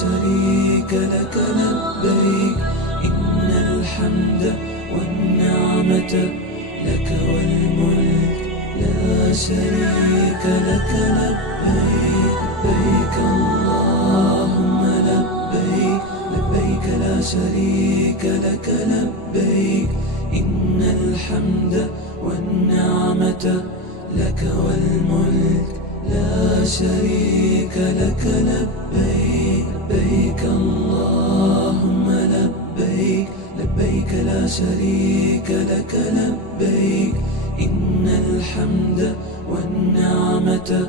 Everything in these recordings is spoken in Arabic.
شريك لك لبيك إن الحمد والنعمة لك والملك لا شريك لك لبيك لبيك اللهم لبيك لبيك لا شريك لك لبيك إن الحمد والنعمة لك والملك لا شريك لك لبيك لبيك اللهم لبيك لبيك لا شريك لك لبيك إن الحمد والنعمة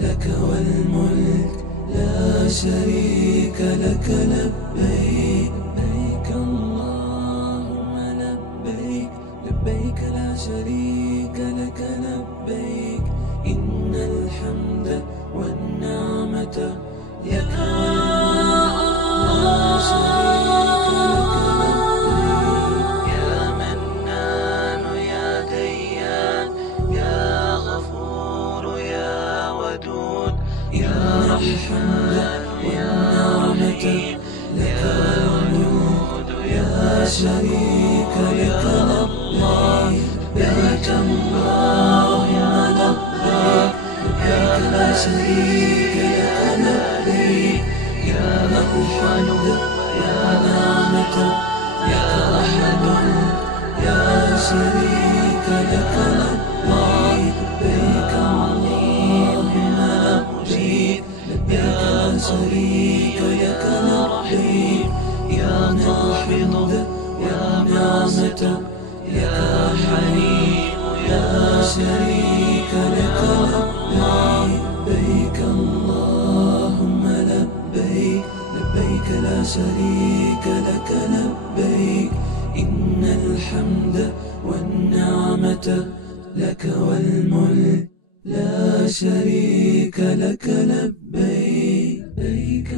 لك والملك لا شريك لك لبيك لبيك اللهم لبيك لبيك لا شريك لك لبيك إن الحمد والنعمة لك والملك لا شريك لك لبيك يا منان يا ديان يا غفور يا ودود يا رحمن والنعمة لك والملك لا شريك لك لبيك لبيك اللهم لبيك لبيك لا شريك لك لبيك يا الحمد يا نعمة يا أحد يا شريك لك لبيك لبيك اللهم لبيك لبيك لا شريك لك لبيك يا الحمد يا نعمة يا حليم يا شريك لك لبيك لبيك اللهم لبيك لبيك لا شريك لك لبيك إن الحمد والنعمة لك والملك لا شريك لك لبيك لبيك